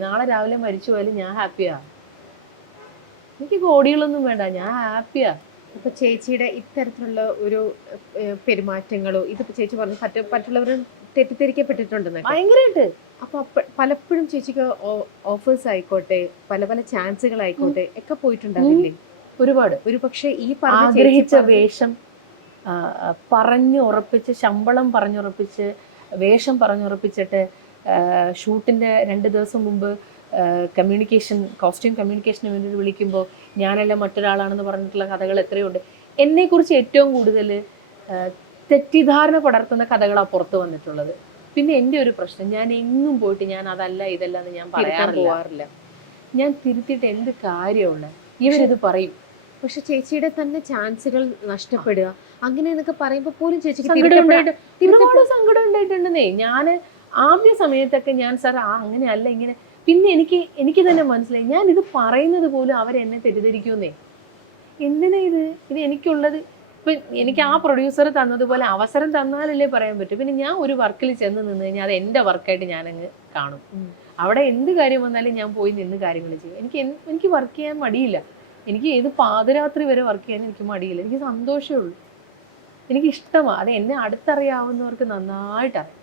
നാളെ രാവിലെ മരിച്ചു പോയാലും ഞാൻ ഹാപ്പിയാ. എനിക്ക് കോടികളൊന്നും വേണ്ട, ഞാൻ ഹാപ്പിയാ. അപ്പൊ ചേച്ചിയുടെ ഇത്തരത്തിലുള്ള ഒരു പെരുമാറ്റങ്ങളോ ഇതിപ്പോ ചേച്ചി പറഞ്ഞു മറ്റുള്ളവർ തെറ്റിദ്ധരിക്കപ്പെട്ടിട്ടുണ്ടെന്ന്. ഭയങ്കരമായിട്ട്. അപ്പൊ പലപ്പോഴും ചേച്ചിക്ക് ഓഫേഴ്സ് ആയിക്കോട്ടെ, പല പല ചാൻസുകൾ ആയിക്കോട്ടെ ഒക്കെ പോയിട്ടുണ്ടാവില്ലേ? ഒരുപാട്. ഒരു പക്ഷെ ഈ ആഗ്രഹിച്ച വേഷം പറഞ്ഞുറപ്പിച്ച്, ശമ്പളം പറഞ്ഞുറപ്പിച്ച്, വേഷം പറഞ്ഞുറപ്പിച്ചിട്ട് ഷൂട്ടിന്റെ 2 ദിവസം മുമ്പ് കോസ്റ്റ്യൂം കമ്മ്യൂണിക്കേഷന് വേണ്ടി വിളിക്കുമ്പോൾ ഞാനല്ല മറ്റൊരാളാണെന്ന് പറഞ്ഞിട്ടുള്ള കഥകൾ എത്രയുണ്ട്. എന്നെക്കുറിച്ച് ഏറ്റവും കൂടുതൽ തെറ്റിദ്ധാരണ പടർത്തുന്ന കഥകളാണ് പുറത്ത് വന്നിട്ടുള്ളത്. പിന്നെ എൻ്റെ ഒരു പ്രശ്നം, ഞാൻ എങ്ങും പോയിട്ട് ഞാൻ അതല്ല ഇതല്ല എന്ന് ഞാൻ പോവാറില്ല. ഞാൻ തിരുത്തിയിട്ട് എന്ത് കാര്യമുള്ള ഇവരിത് പറയും. പക്ഷെ ചേച്ചിയുടെ തന്നെ ചാൻസുകൾ നഷ്ടപ്പെടുക അങ്ങനെ എന്നൊക്കെ പറയുമ്പോൾ പോലും ചേച്ചിക്ക് ഒരുപാട് സങ്കടം ഉണ്ടായിട്ടുണ്ടെന്നേ. ഞാൻ ആദ്യ സമയത്തൊക്കെ ഞാൻ സാർ അങ്ങനെയല്ല ഇങ്ങനെ, പിന്നെ എനിക്ക് തന്നെ മനസ്സിലായി ഞാൻ ഇത് പറയുന്നത് പോലും അവരെന്നെ തെറ്റിദ്ധരിക്കുന്നേ. എന്തിനാ ഇത് എനിക്കുള്ളത്. ഇപ്പം എനിക്ക് ആ പ്രൊഡ്യൂസർ തന്നതുപോലെ അവസരം തന്നാലല്ലേ പറയാൻ പറ്റും. പിന്നെ ഞാൻ ഒരു വർക്കിൽ ചെന്ന് നിന്ന് കഴിഞ്ഞാൽ അത് എൻ്റെ വർക്കായിട്ട് ഞാനങ്ങ് കാണും. അവിടെ എന്ത് കാര്യം വന്നാലും ഞാൻ പോയി നിന്ന് കാര്യങ്ങൾ ചെയ്യും. എനിക്ക് വർക്ക് ചെയ്യാൻ മടിയില്ല. എനിക്ക് ഏത് പാതിരാത്രി വരെ വർക്ക് ചെയ്യാൻ എനിക്ക് മടിയില്ല. എനിക്ക് സന്തോഷമേ ഉള്ളൂ. എനിക്കിഷ്ടമാണ്. അത് എന്നെ അടുത്തറിയാവുന്നവർക്ക് നന്നായിട്ടറിയാം.